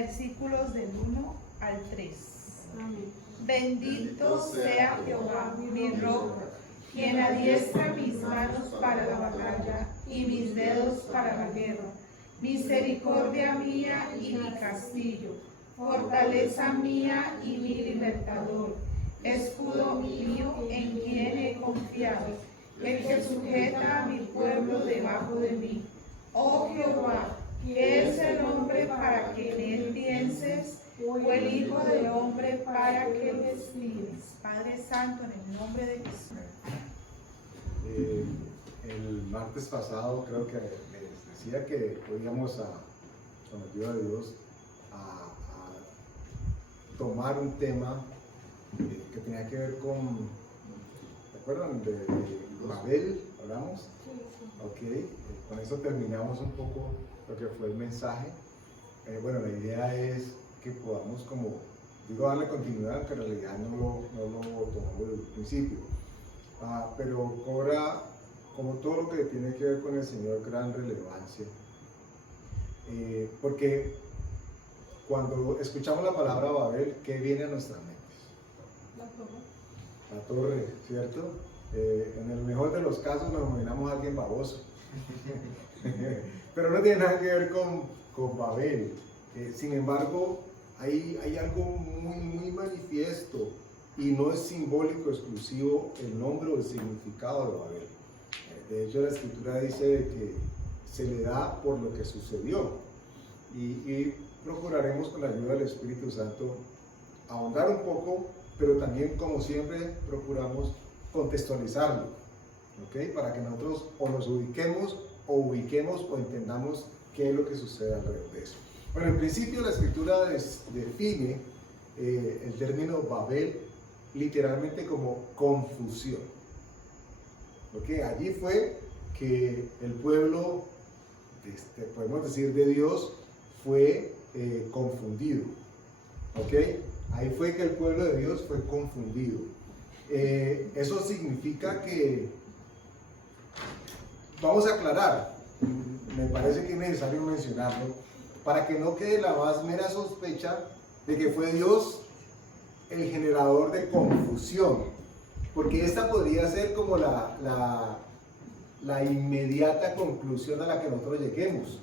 versículos del 1 al 3. Amén. Bendito sea Jehová, mi roca, quien adiestra mis manos para la batalla y mis dedos para la guerra. Misericordia mía y mi castillo, fortaleza mía y mi libertador, escudo mío en quien he confiado, el que sujeta a mi pueblo debajo de mí. Oh Jehová, ¿qué es el hombre para que en él pienses? O el hijo del hombre para que lo estimes. Padre Santo, en el nombre de Jesús. El martes pasado creo que les decía que podíamos, con la ayuda de Dios, a tomar un tema que tenía que ver con, ¿se acuerdan? De Babel, ¿hablamos? Ok, con eso terminamos un poco lo que fue el mensaje. Bueno, la idea es que podamos, como digo, darle continuidad, que en realidad no lo tomamos desde el principio. Pero cobra, como todo lo que tiene que ver con el Señor, gran relevancia. Porque cuando escuchamos la palabra Babel, ¿qué viene a nuestras mentes? La torre, ¿cierto? En el mejor de los casos nos imaginamos a alguien baboso. Pero no tiene nada que ver con Babel. Sin embargo, hay algo muy manifiesto y no es simbólico exclusivo el nombre o el significado de Babel. De hecho, la Escritura dice que se le da por lo que sucedió y procuraremos con la ayuda del Espíritu Santo ahondar un poco, pero también, como siempre, procuramos contextualizarlo, ¿ok? Para que nosotros o nos ubiquemos o entendamos qué es lo que sucede alrededor de eso. Bueno, en principio la Escritura define el término Babel literalmente como confusión. ¿Ok? Allí fue que el pueblo, podemos decir, de Dios, fue confundido. ¿Ok? Ahí fue que el pueblo de Dios fue confundido. Eso significa que, vamos a aclarar, me parece que es necesario mencionarlo, para que no quede la más mera sospecha de que fue Dios el generador de confusión, porque esta podría ser como la inmediata conclusión a la que nosotros lleguemos.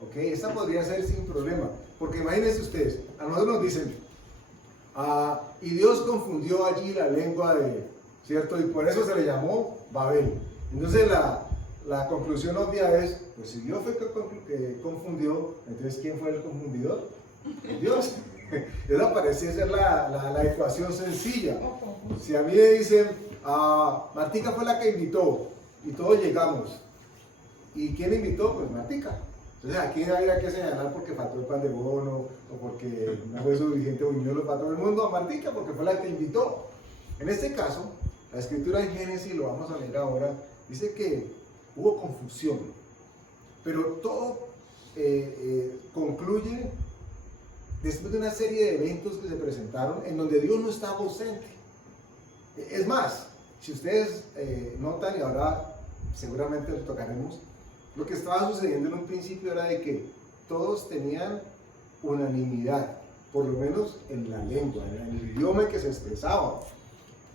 ¿Ok? Esta podría ser sin problema, porque imagínense ustedes, a nosotros nos dicen, y Dios confundió allí la lengua ¿cierto? Y por eso se le llamó Babel. Entonces la conclusión obvia es, pues si Dios fue que confundió, entonces ¿quién fue el confundidor? Dios. Esa parece ser la ecuación sencilla. Si a mí me dicen, Martica fue la que invitó y todos llegamos, ¿y quién invitó? Pues Martica. Entonces aquí habría que señalar porque faltó el pan de bono o porque no fue suficiente buñuelo para todo el mundo, a Martica porque fue la que invitó. En este caso, la Escritura en Génesis, lo vamos a leer ahora, dice que hubo confusión, pero todo concluye después de una serie de eventos que se presentaron en donde Dios no estaba ausente. Es más, si ustedes notan, y ahora seguramente lo tocaremos, lo que estaba sucediendo en un principio era de que todos tenían unanimidad, por lo menos en la lengua, en el idioma en que se expresaba.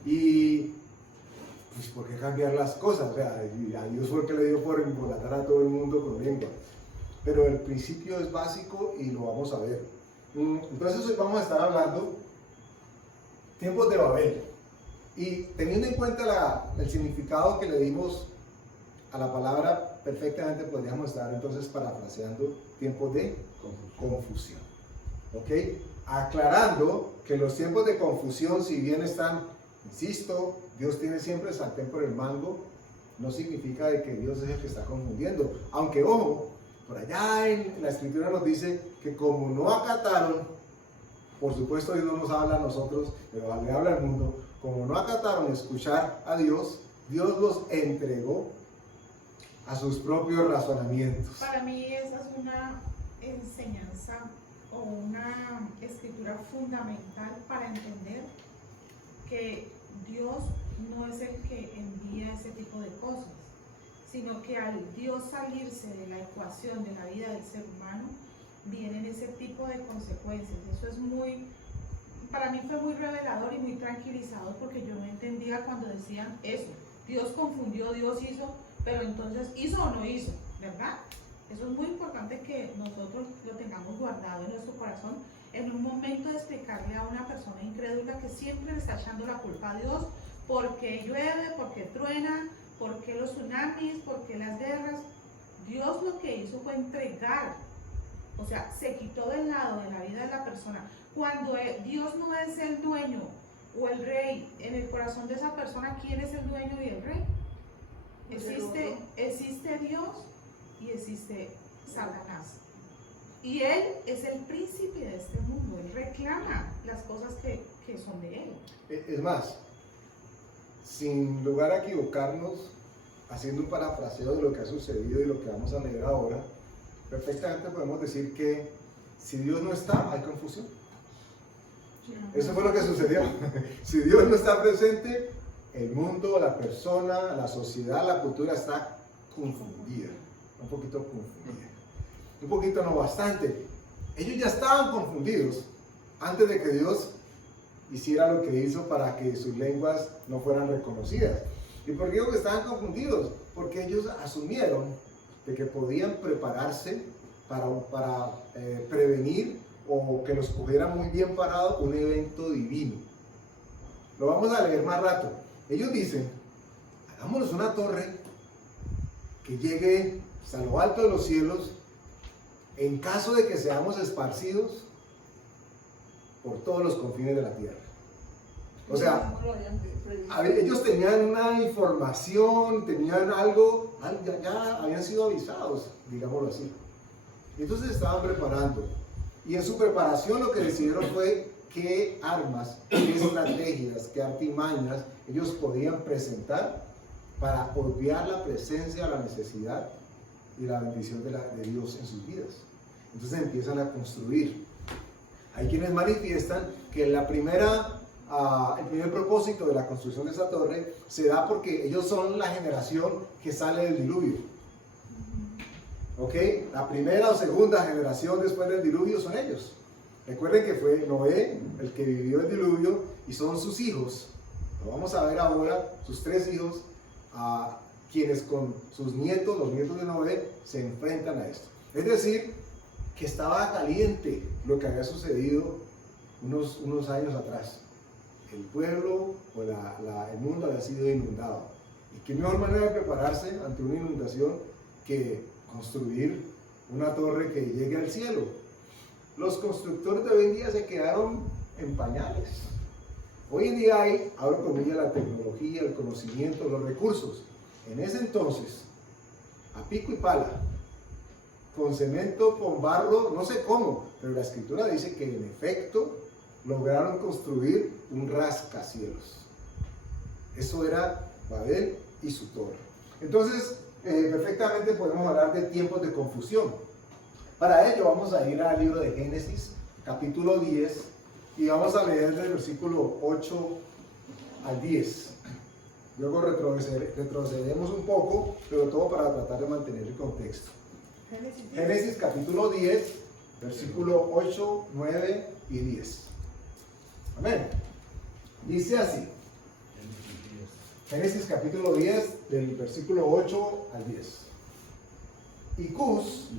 Y pues, ¿por qué cambiar las cosas? O sea, a Dios fue el que le dio por embolatar a todo el mundo con lengua. Pero el principio es básico y lo vamos a ver. Entonces hoy vamos a estar hablando tiempos de Babel. Y teniendo en cuenta el significado que le dimos a la palabra, perfectamente podríamos estar entonces parafraseando tiempos de confusión. ¿Ok? Aclarando que los tiempos de confusión, si bien están, insisto, Dios tiene siempre el sartén por el mango, no significa de que Dios es el que está confundiendo. Aunque, ojo, por allá en la Escritura nos dice que como no acataron, por supuesto Dios no nos habla a nosotros, pero le habla al mundo, como no acataron escuchar a Dios, Dios los entregó a sus propios razonamientos. Para mí esa es una enseñanza o una escritura fundamental para entender que Dios no es el que envía ese tipo de cosas, sino que al Dios salirse de la ecuación de la vida del ser humano, vienen ese tipo de consecuencias. Eso es muy, para mí fue muy revelador y muy tranquilizador, porque yo no entendía cuando decían eso. Dios confundió, Dios hizo, pero entonces ¿hizo o no hizo? ¿Verdad? Eso es muy importante que nosotros lo tengamos guardado en nuestro corazón en un momento de explicarle a una persona incrédula que siempre le está echando la culpa a Dios porque llueve, porque truena, porque los tsunamis, porque las guerras. Dios lo que hizo fue entregar, o sea, se quitó del lado de la vida de la persona. Cuando Dios no es el dueño o el rey en el corazón de esa persona, ¿quién es el dueño y el rey? Existe Dios y existe Satanás. Y él es el príncipe de este mundo. Él reclama las cosas que son de él. Es más, sin lugar a equivocarnos, haciendo un parafraseo de lo que ha sucedido y lo que vamos a leer ahora, perfectamente podemos decir que si Dios no está, hay confusión. Eso fue lo que sucedió. Si Dios no está presente, el mundo, la persona, la sociedad, la cultura está confundida. Un poquito confundida. Un poquito, no bastante. Ellos ya estaban confundidos antes de que Dios hiciera lo que hizo para que sus lenguas no fueran reconocidas. ¿Y por qué digo que estaban confundidos? Porque ellos asumieron de que podían prepararse para prevenir o que los cogiera muy bien parado un evento divino. Lo vamos a leer más rato. Ellos dicen, hagámonos una torre que llegue hasta lo alto de los cielos en caso de que seamos esparcidos por todos los confines de la tierra. O sea, ellos tenían una información, tenían algo, ya habían sido avisados, digámoslo así. Entonces estaban preparando. Y en su preparación lo que decidieron fue qué armas, qué estrategias, qué artimañas ellos podían presentar para obviar la presencia, la necesidad y la bendición de Dios en sus vidas. Entonces empiezan a construir. Hay quienes manifiestan que el primer propósito de la construcción de esa torre se da porque ellos son la generación que sale del diluvio. ¿Ok? La primera o segunda generación después del diluvio son ellos. Recuerden que fue Noé el que vivió el diluvio y son sus hijos. Lo vamos a ver ahora, sus 3 hijos, a quienes con sus nietos, los nietos de Noé, se enfrentan a esto. Es decir, que estaba caliente lo que había sucedido unos años atrás. El pueblo o el mundo había sido inundado. ¿Y qué mejor manera de prepararse ante una inundación que construir una torre que llegue al cielo? Los constructores de hoy en día se quedaron en pañales. Hoy en día hay, abro comillas, la tecnología, el conocimiento, los recursos. En ese entonces, a pico y pala, con cemento, con barro, no sé cómo, pero la escritura dice que en efecto lograron construir un rascacielos. Eso era Babel y su torre. Entonces, perfectamente podemos hablar de tiempos de confusión. Para ello vamos a ir al libro de Génesis, capítulo 10, y vamos a leer del versículo 8 al 10. Luego retrocederemos un poco, pero todo para tratar de mantener el contexto. Génesis capítulo 10, versículo 8, 9 y 10. Amén. Dice así. Génesis capítulo 10, del versículo 8 al 10. Y Cus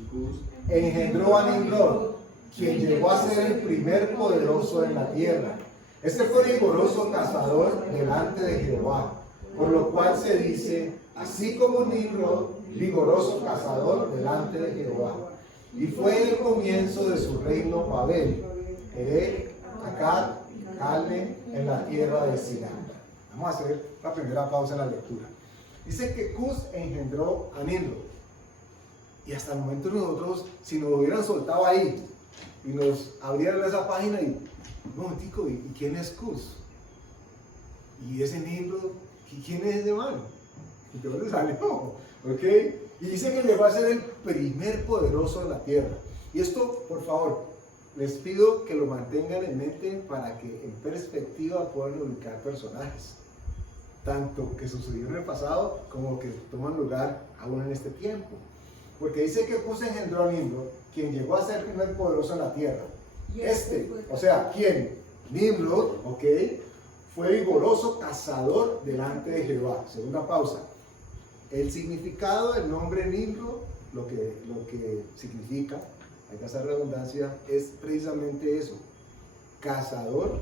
engendró a Nimrod, quien llegó a ser el primer poderoso en la tierra. Este fue vigoroso cazador delante de Jehová, por lo cual se dice, así como Nimrod, vigoroso cazador delante de Jehová. Y fue el comienzo de su reino Babel, Erech, Akkad, Calne, en la tierra de Sinán. Vamos a hacer la primera pausa en la lectura. Dice que Cus engendró a Nimrod. Y hasta el momento nosotros, si nos hubieran soltado ahí y nos abrieran esa página y, un momentico, ¿y quién es Cus? Y ese Nimrod, ¿quién es ese man? ¿De dónde salió? ¿Ok? Y dice que llegó a ser el primer poderoso de la tierra. Y esto, por favor, les pido que lo mantengan en mente para que en perspectiva puedan ubicar personajes. Tanto que sucedió en el pasado como que toman lugar aún en este tiempo. porque dice que Cus engendró a Nimrod, quien llegó a ser el primer poderoso en la tierra. O sea, ¿quién? Nimrod, ok, fue vigoroso cazador delante de Jehová. Segunda pausa. El significado del nombre Nimrod, lo que significa, hay que hacer redundancia, es precisamente eso: cazador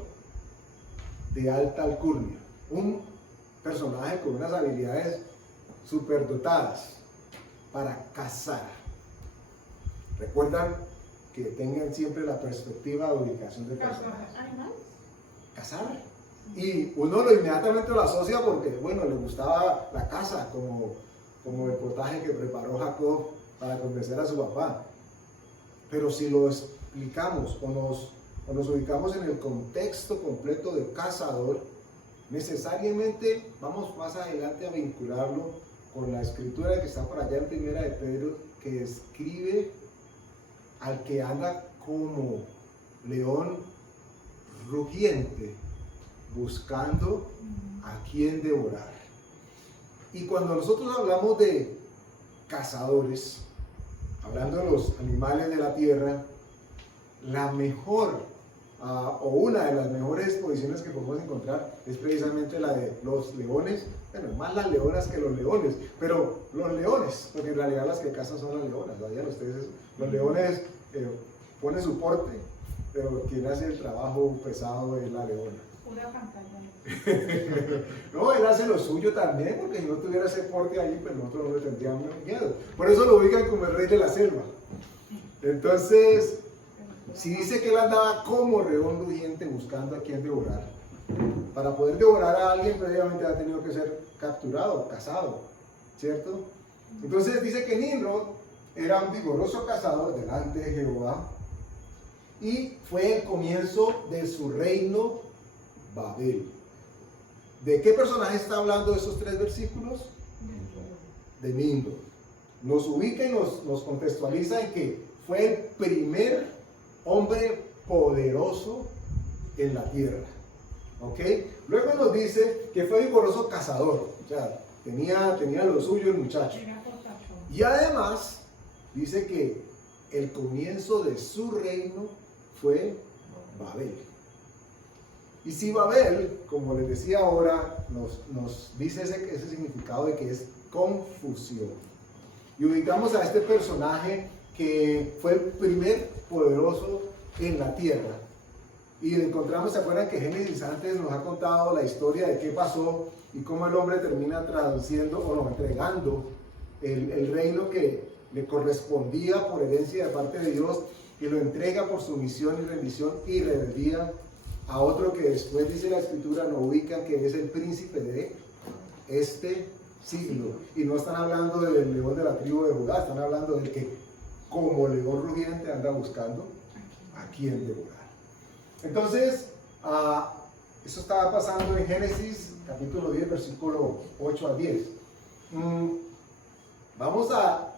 de alta alcurnia. Un personaje con unas habilidades superdotadas para cazar. Recuerdan que tengan siempre la perspectiva de ubicación de personajes. Cazar. Y uno inmediatamente lo asocia porque, bueno, le gustaba la caza, como el potaje que preparó Jacob para convencer a su papá. Pero si lo explicamos o nos ubicamos en el contexto completo de cazador, necesariamente vamos más adelante a vincularlo con la escritura que está por allá en Primera de Pedro, que describe al que anda como león rugiente, buscando a quien devorar. Y cuando nosotros hablamos de cazadores, hablando de los animales de la tierra, la mejor o una de las mejores exposiciones que podemos encontrar es precisamente la de los leones. Bueno, más las leonas que los leones, pero los leones, porque en realidad las que cazan son las leonas. ¿Sabían ustedes eso? Los leones ponen su porte, pero quien hace el trabajo pesado es la leona. Una pantalla. No, él hace lo suyo también, porque si no tuviera ese porte ahí, pues nosotros no le tendríamos miedo. Por eso lo ubican como el rey de la selva. Entonces, si dice que él andaba como león rugiente buscando a quien devorar, para poder devorar a alguien previamente ha tenido que ser capturado, cazado, ¿cierto? Entonces dice que Nimrod era un vigoroso cazador delante de Jehová y fue el comienzo de su reino Babel. ¿De qué personaje está hablando esos tres versículos? De Nimrod. Nos ubica y nos contextualiza en que fue el primer hombre poderoso en la tierra. ¿Ok? Luego nos dice que fue vigoroso cazador. O sea, tenía lo suyo el muchacho. Y además dice que el comienzo de su reino fue Babel. Y si Babel, como les decía ahora, nos dice ese significado de que es confusión. Y ubicamos a este personaje que fue el primer poderoso en la tierra. Y encontramos, ¿se acuerdan que Génesis antes nos ha contado la historia de qué pasó y cómo el hombre termina traduciendo o no, entregando el reino que le correspondía por herencia de parte de Dios, y lo entrega por sumisión y rendición y rebeldía a otro que después, dice la escritura, nos ubican que es el príncipe de este siglo? Y no están hablando del león de la tribu de Judá, están hablando del que como león rugiente anda buscando a quien devorar. Entonces, eso estaba pasando en Génesis capítulo 10, versículo 8 a 10. Vamos a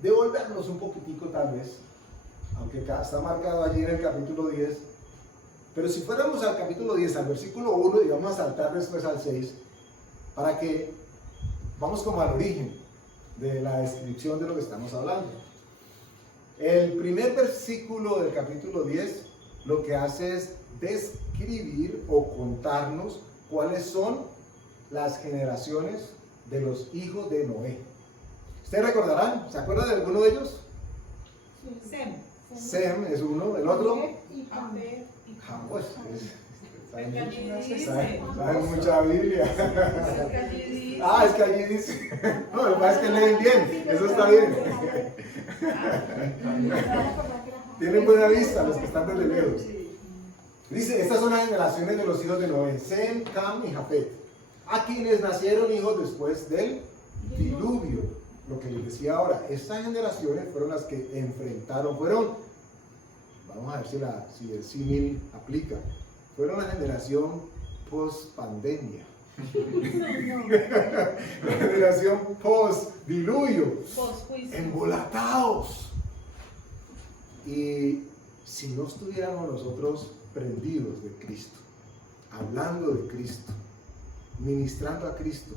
devolvernos un poquitico tal vez, aunque está marcado allí en el capítulo 10, pero si fuéramos al capítulo 10, al versículo 1, y vamos a saltar después al 6, para que vamos como al origen de la descripción de lo que estamos hablando. El primer versículo del capítulo 10 lo que hace es describir o contarnos cuáles son las generaciones de los hijos de Noé. ¿Ustedes recordarán? ¿Se acuerdan de alguno de ellos? Sem. Sem es uno, el otro. Ham. Pues, Dice. saben mucha Biblia. Es que allí dice. No, lo que pasa es que leen bien, eso está bien. Tienen buena vista los que están desde lejos. Dice, estas son las generaciones de los hijos de Noé: Sem, Cam y Jafet, a quienes nacieron hijos después del diluvio. Lo que les decía ahora, estas generaciones fueron las que enfrentaron, vamos a ver si el símil aplica, fueron la generación post-pandemia. La generación post-diluvio, embolatados. Y si no estuviéramos nosotros prendidos de Cristo, hablando de Cristo, ministrando a Cristo,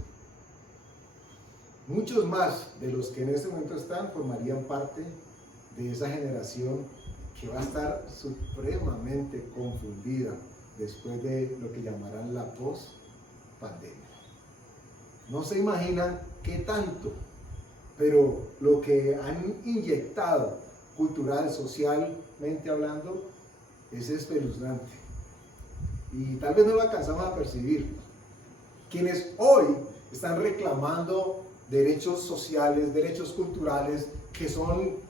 muchos más de los que en este momento están formarían parte de esa generación que va a estar supremamente confundida después de lo que llamarán la post-pandemia. No se imaginan qué tanto, pero lo que han inyectado cultural, socialmente hablando, es espeluznante. Y tal vez no lo alcanzamos a percibir. Quienes hoy están reclamando derechos sociales, derechos culturales, que son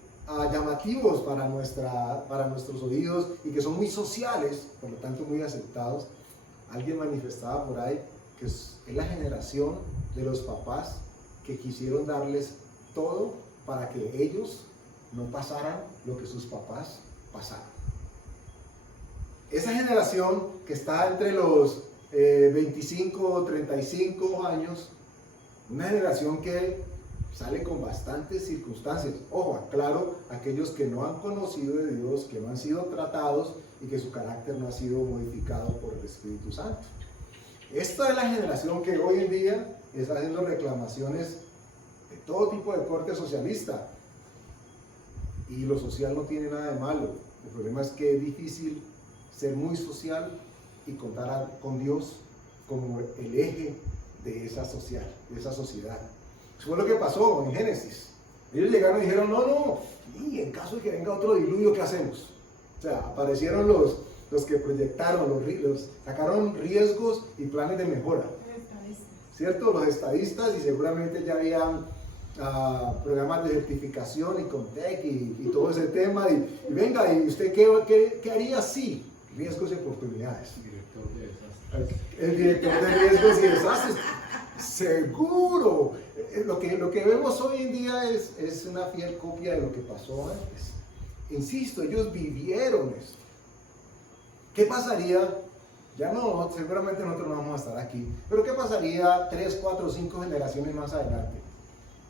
llamativos para nuestros oídos y que son muy sociales, por lo tanto muy aceptados. Alguien manifestaba por ahí que es la generación de los papás que quisieron darles todo para que ellos no pasaran lo que sus papás pasaron. Esa generación que está entre los 25 o 35 años, una generación que sale con bastantes circunstancias. Ojo, aclaro, aquellos que no han conocido de Dios, que no han sido tratados y que su carácter no ha sido modificado por el Espíritu Santo. Esta es la generación que hoy en día está haciendo reclamaciones de todo tipo de corte socialista. Y lo social no tiene nada de malo. El problema es que es difícil ser muy social y contar con Dios como el eje de esa sociedad. Eso fue lo que pasó en Génesis. Ellos llegaron y dijeron, no, y en caso de que venga otro diluvio, ¿qué hacemos? O sea, aparecieron los que proyectaron, sacaron riesgos y planes de mejora. ¿Cierto? Los estadistas, y seguramente ya habían programas de certificación y Contec y todo ese tema. Y venga, ¿y usted qué haría? Sí, riesgos y oportunidades. El director de riesgos y desastres. Seguro. Lo que vemos hoy en día es una fiel copia de lo que pasó antes. Insisto, ellos vivieron esto. ¿Qué pasaría? Ya no, seguramente nosotros no vamos a estar aquí, pero ¿qué pasaría 3, 4, 5 generaciones más adelante?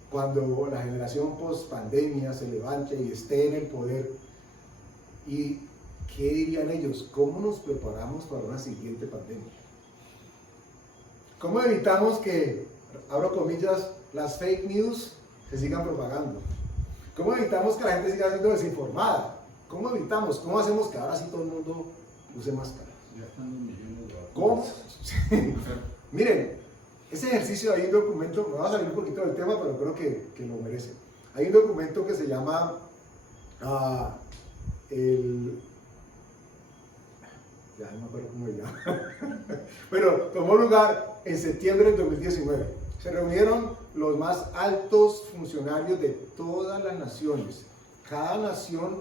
Cuando la generación post-pandemia se levante y esté en el poder. ¿Y qué dirían ellos? ¿Cómo nos preparamos para una siguiente pandemia? ¿Cómo evitamos que, abro comillas, las fake news se sigan propagando? ¿Cómo evitamos que la gente siga siendo desinformada? ¿Cómo evitamos? ¿Cómo hacemos que ahora sí todo el mundo use máscara? Ya están los millones de vacunas. ¿Cómo? Miren, ese ejercicio, hay un documento, me va a salir un poquito del tema, pero creo que lo merece. Hay un documento que se llama ya no me acuerdo cómo se llama. Pero tomó lugar en septiembre del 2019. Se reunieron los más altos funcionarios de todas las naciones. Cada nación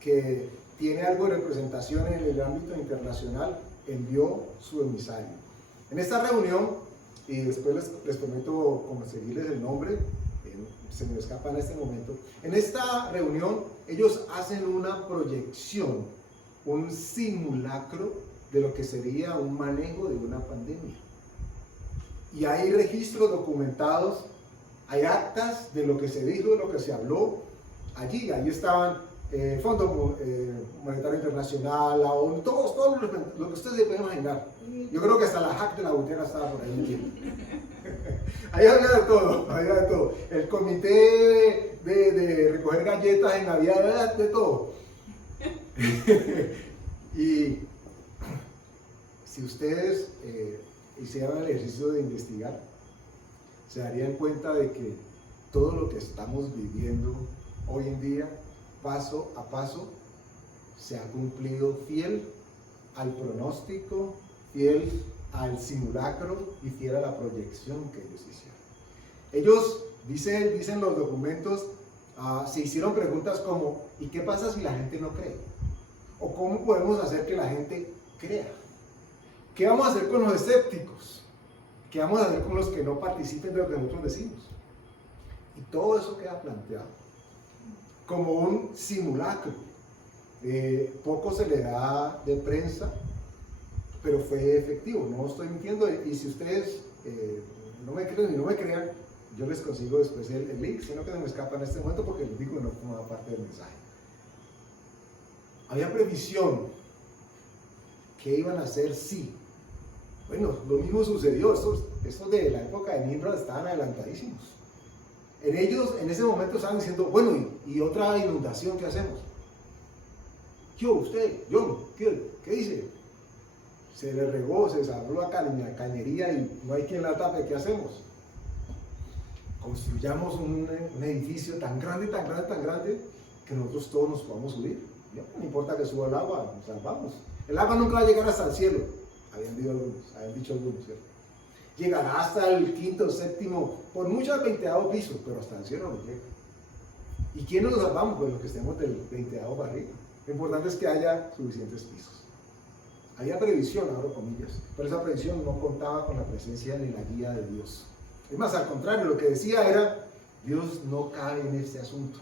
que tiene algo de representación en el ámbito internacional envió su emisario. En esta reunión, y después les prometo conseguirles el nombre, se me escapa en este momento. En esta reunión ellos hacen una proyección, un simulacro de lo que sería un manejo de una pandemia. Y hay registros documentados, hay actas de lo que se dijo, de lo que se habló allí. Ahí estaban Fondo Monetario Internacional, la ONU, todo lo que ustedes se pueden imaginar. Yo creo que hasta la hack de la botella estaba por ahí. Ahí había de todo, El comité de recoger galletas en Navidad, de todo. Y si ustedes hicieran el ejercicio de investigar, se darían cuenta de que todo lo que estamos viviendo hoy en día, paso a paso, se ha cumplido fiel al pronóstico, fiel al simulacro y fiel a la proyección que ellos hicieron. Ellos, dicen los documentos, se hicieron preguntas como, ¿y qué pasa si la gente no cree? ¿O cómo podemos hacer que la gente crea? ¿Qué vamos a hacer con los escépticos? ¿Qué vamos a hacer con los que no participen de lo que nosotros decimos? Y todo eso queda planteado como un simulacro. Poco se le da de prensa, pero fue efectivo, no estoy mintiendo. Y si ustedes no me creen y no me crean, yo les consigo después el link, sino que se me escapa en este momento porque les digo que no forma parte del mensaje. Había previsión que iban a hacer sí Bueno, lo mismo sucedió. Estos de la época de Nimrod estaban adelantadísimos. En ese momento estaban diciendo, bueno, y otra inundación, ¿qué hacemos? Yo, usted, yo, ¿qué dice? Se le regó, se desarrolló la cañería y no hay quien la tape, ¿qué hacemos? Construyamos un edificio tan grande, tan grande, tan grande, que nosotros todos nos podamos subir. No importa que suba el agua, nos salvamos. El agua nunca va a llegar hasta el cielo, habían dicho algunos, ¿cierto? Llegará hasta el quinto, séptimo, por mucho al 20º piso, pero hasta el cielo no llega. ¿Y quién nos salvamos? Pues los que estemos del 20º para arriba. Lo importante es que haya suficientes pisos. Había previsión, abro comillas, pero esa previsión no contaba con la presencia ni la guía de Dios. Es más, al contrario, lo que decía era, Dios no cabe en este asunto.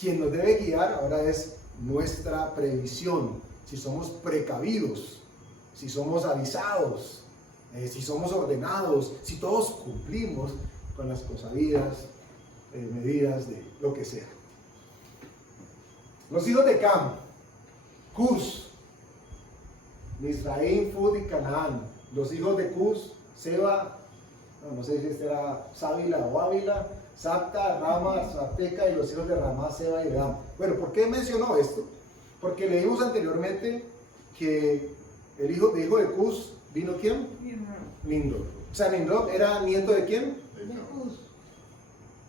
Quien nos debe guiar ahora es nuestra previsión, si somos precavidos, si somos avisados, si somos ordenados, si todos cumplimos con las consabidas medidas de lo que sea. Los hijos de Cam, Cus, Misraim, Fud y Canaán. Los hijos de Cus, Seba, no sé si este era Sábila o Ávila, Sapta, Rama, Sateca, y los hijos de Ramá, Seba y Edam. Bueno, ¿por qué mencionó esto? Porque leímos anteriormente que el hijo de Cus vino ¿quién? Nimrod. O sea, Nimrod era nieto de quién?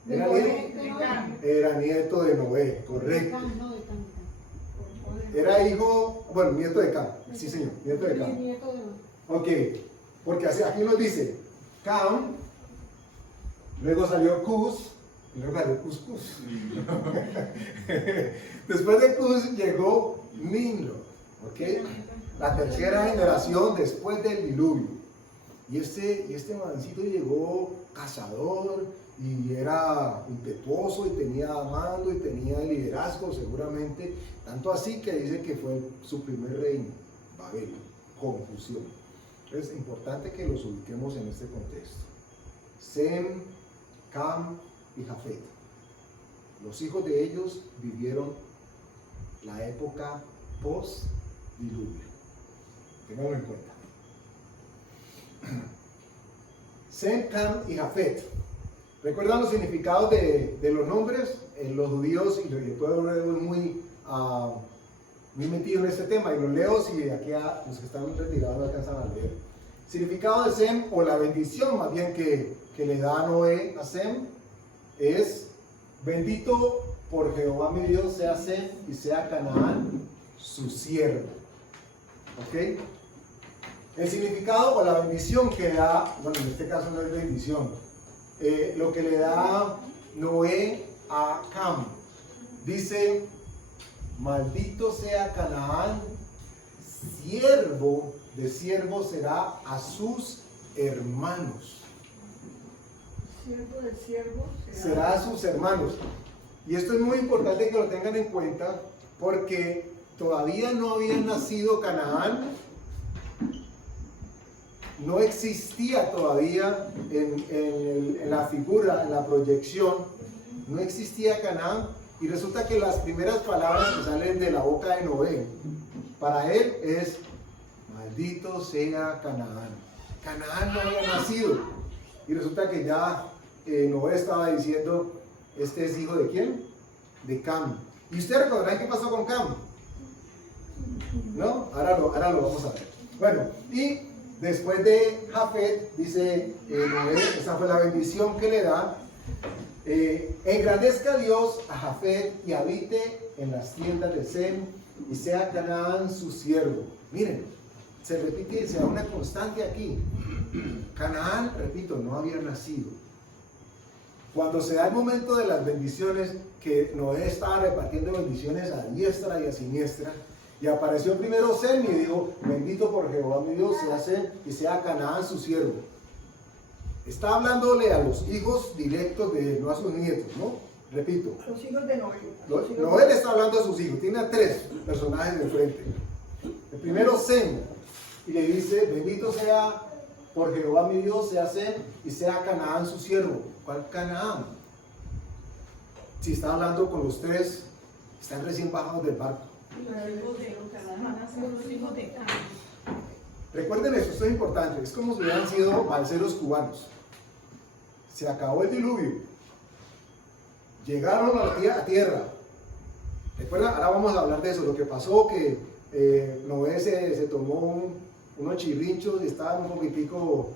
Era nieto de Noé, correcto. Era hijo, bueno, nieto de Cam, sí señor, nieto de Cam. Ok, porque aquí nos dice Cam, luego salió Cus, y luego salió Cus. Después de Cus llegó Nimrod, ok, la tercera generación después del diluvio. Y este mancito llegó cazador y era impetuoso y tenía mando y tenía liderazgo seguramente, tanto así que dice que fue su primer reino, Babel, confusión. Es importante que los ubiquemos en este contexto. Sem, Cam y Jafet. Los hijos de ellos vivieron la época post-diluvio. Tenganlo en cuenta. Sem, Cam y Jafet. ¿Recuerdan los significados de los nombres? Los judíos y el pueblo es muy metido en este tema, y los leo si aquí los que están retirados no alcanzan a leer. Significado de Sem, o la bendición más bien que le da Noé a Sem, es: bendito por Jehová mi Dios sea Sem y sea Canaán su siervo. ¿Ok? El significado o la bendición que da, bueno, en este caso no es bendición, lo que le da Noé a Cam, dice: maldito sea Canaán, siervo de siervo será a sus hermanos. Siervo de siervo Será a sus hermanos. Y esto es muy importante que lo tengan en cuenta, porque todavía no había nacido Canaán. No existía todavía en la figura, en la proyección, no existía Canaán, y resulta que las primeras palabras que salen de la boca de Noé, para él es: maldito sea Canaán. Canaán no había nacido, y resulta que ya Noé estaba diciendo: este es hijo de ¿quién? De Cam. ¿Y ustedes recordarán qué pasó con Cam? ¿No? Ahora lo vamos a ver. Bueno, y después de Jafet, dice Noé, esa fue la bendición que le da: engrandezca Dios a Jafet y habite en las tiendas de Sem y sea Canaán su siervo. Miren, se repite, se da una constante aquí. Canaán, repito, no había nacido. Cuando se da el momento de las bendiciones, que Noé estaba repartiendo bendiciones a diestra y a siniestra, y apareció primero Sem y dijo: bendito por Jehová mi Dios sea Sem y sea Canaán su siervo. Está hablándole a los hijos directos de él, no a sus nietos, ¿no? Repito. Los hijos de Noé. Noé le está hablando a sus hijos, tiene a 3 personajes de frente. El primero Sem, y le dice: bendito sea por Jehová mi Dios sea Sem y sea Canaán su siervo. ¿Cuál Canaán? Si está hablando con los 3, están recién bajados del barco. Recuerden esto es importante, es como si hubieran sido balseros cubanos. Se acabó el diluvio, llegaron a tierra. Recuerdan, ahora vamos a hablar de eso, lo que pasó, que Noé se tomó unos chirrinchos y estaban un poquitico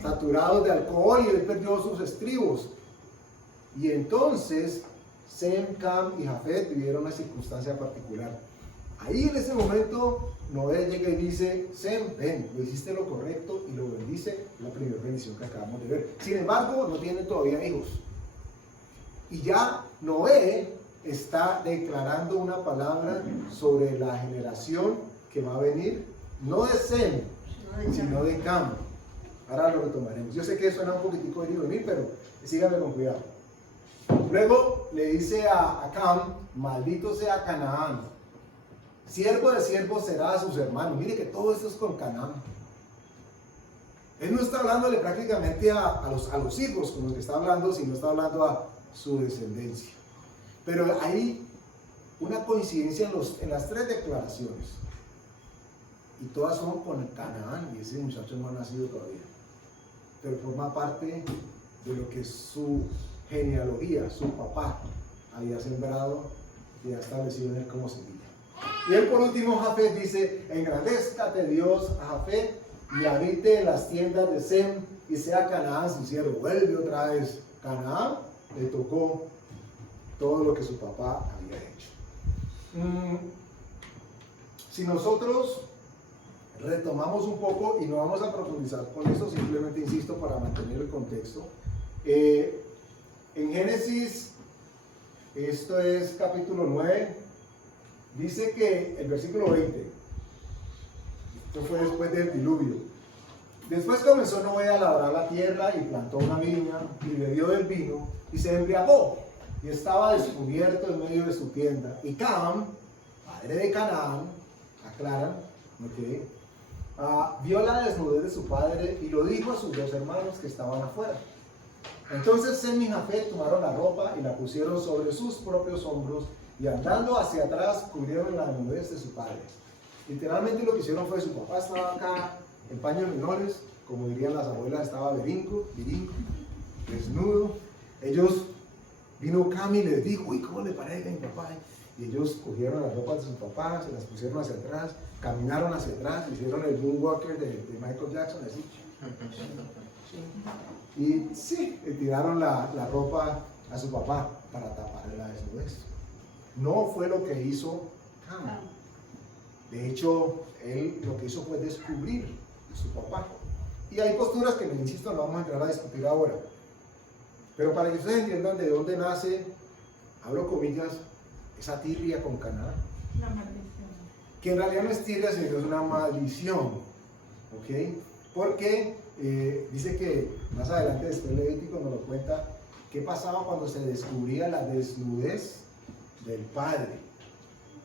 saturados de alcohol y él perdió sus estribos. Y entonces Sem, Cam y Jafet vivieron una circunstancia particular. Ahí en ese momento Noé llega y dice: Sem, ven, lo hiciste lo correcto, y lo bendice, la primera bendición que acabamos de ver. Sin embargo, no tiene todavía hijos. Y ya Noé está declarando una palabra sobre la generación que va a venir, no de Sem, sino de Cam. Ahora lo retomaremos. Yo sé que suena un poquitico de venir, pero síganme con cuidado. Luego le dice a Cam: maldito sea Canaán, siervo de siervos será a sus hermanos. Mire que todo esto es con Canaán. Él no está hablándole prácticamente a los hijos con los que está hablando, sino está hablando a su descendencia. Pero hay una coincidencia en las tres declaraciones, y todas son con Canaán, y ese muchacho no ha nacido todavía, pero forma parte de lo que su genealogía, su papá había sembrado y ha establecido en él como semilla. Y él por último, Jafet, dice: engrandézcate Dios a Jafet y habite en las tiendas de Sem, y sea Canaán su siervo. Vuelve otra vez. Canaán le tocó todo lo que su papá había hecho. Si nosotros retomamos un poco, y no vamos a profundizar con esto, simplemente insisto para mantener el contexto. En Génesis, esto es capítulo 9, dice que el versículo 20, esto fue después del diluvio. Después comenzó Noé a labrar la tierra y plantó una viña y bebió del vino y se embriagó y estaba descubierto en medio de su tienda. Y Cam, padre de Canaán, aclaran, vio la desnudez de su padre y lo dijo a sus dos hermanos que estaban afuera. Entonces Sem y Jafet tomaron la ropa y la pusieron sobre sus propios hombros, y andando hacia atrás cubrieron la desnudez de su padre. Literalmente lo que hicieron fue: su papá estaba acá en paños menores, como dirían las abuelas, estaba virinco, desnudo. Vino Cam y les dijo: uy, ¿cómo le parece a mi papá? Y ellos cogieron las ropas de su papá, se las pusieron hacia atrás, caminaron hacia atrás, hicieron el moonwalker de Michael Jackson, así. Y sí, le tiraron la ropa a su papá para taparle la desnudez. No fue lo que hizo Cam. De hecho, él lo que hizo fue descubrir a su papá. Y hay posturas que, insisto, no vamos a entrar a discutir ahora. Pero para que ustedes entiendan de dónde nace, abro comillas, esa tirria con Canaán. La maldición. Que en realidad no es tirria, sino es una maldición. ¿Ok? Porque dice que más adelante, después Levítico nos lo cuenta, qué pasaba cuando se descubría la desnudez del padre.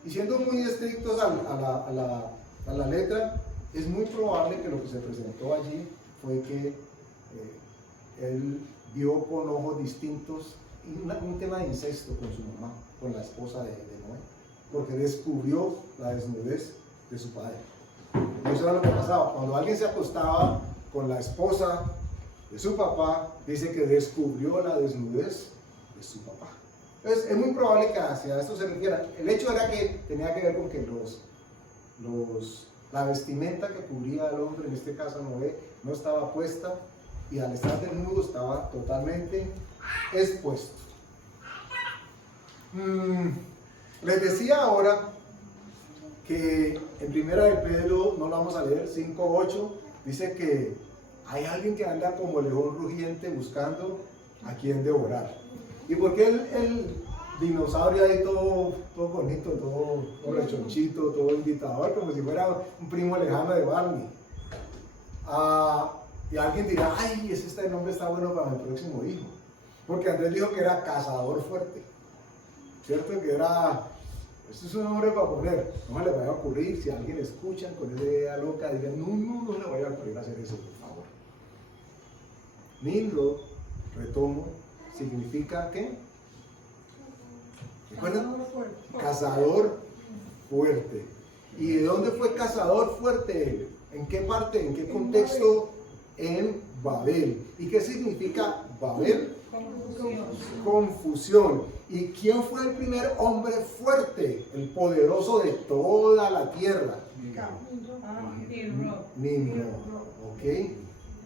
Y siendo muy estrictos a la letra, es muy probable que lo que se presentó allí fue que él vio con ojos distintos un tema de incesto con su mamá, con la esposa de Noé, porque descubrió la desnudez de su padre. Y eso era lo que pasaba. Cuando alguien se acostaba con la esposa de su papá, dice que descubrió la desnudez de su papá. Entonces, es muy probable que hacia esto se refiera. El hecho era que tenía que ver con que la vestimenta que cubría al hombre, en este caso Noé, no estaba puesta, y al estar desnudo estaba totalmente expuesto. Les decía ahora que en primera de Pedro, no lo vamos a leer, 5:8, dice que hay alguien que anda como león rugiente buscando a quien devorar. ¿Y por qué el dinosaurio ahí todo bonito, todo rechonchito, todo invitador, como si fuera un primo lejano de Barney? Y alguien dirá: ay, este nombre está bueno para mi próximo hijo. Porque Andrés dijo que era cazador fuerte, ¿cierto? Que era... Este es un nombre para poner. No se le vaya a ocurrir, si alguien escucha con esa idea loca, digan: no le vaya a ocurrir hacer eso, por favor. Nimrod, retomo, significa ¿qué? ¿Recuerdan? Cazador fuerte. ¿Y de dónde fue cazador fuerte él? ¿En qué parte? ¿En qué contexto? En Babel. ¿Y qué significa Babel? Confusión. Confusión. ¿Y quién fue el primer hombre fuerte? El poderoso de toda la tierra. Nimrod. ¿Ok?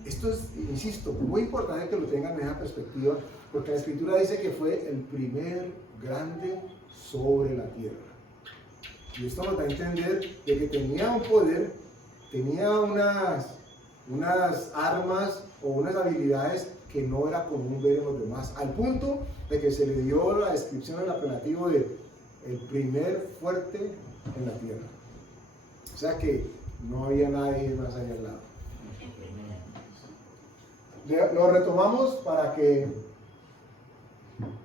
Esto es, insisto, muy importante que lo tengan en esa perspectiva, porque la Escritura dice que fue el primer grande sobre la tierra. Y esto nos da a entender de que tenía un poder, tenía unas armas o unas habilidades que no era común ver en los demás, al punto de que se le dio la descripción, el apelativo de el primer fuerte en la tierra. O sea que no había nadie más allá al lado. Lo retomamos para que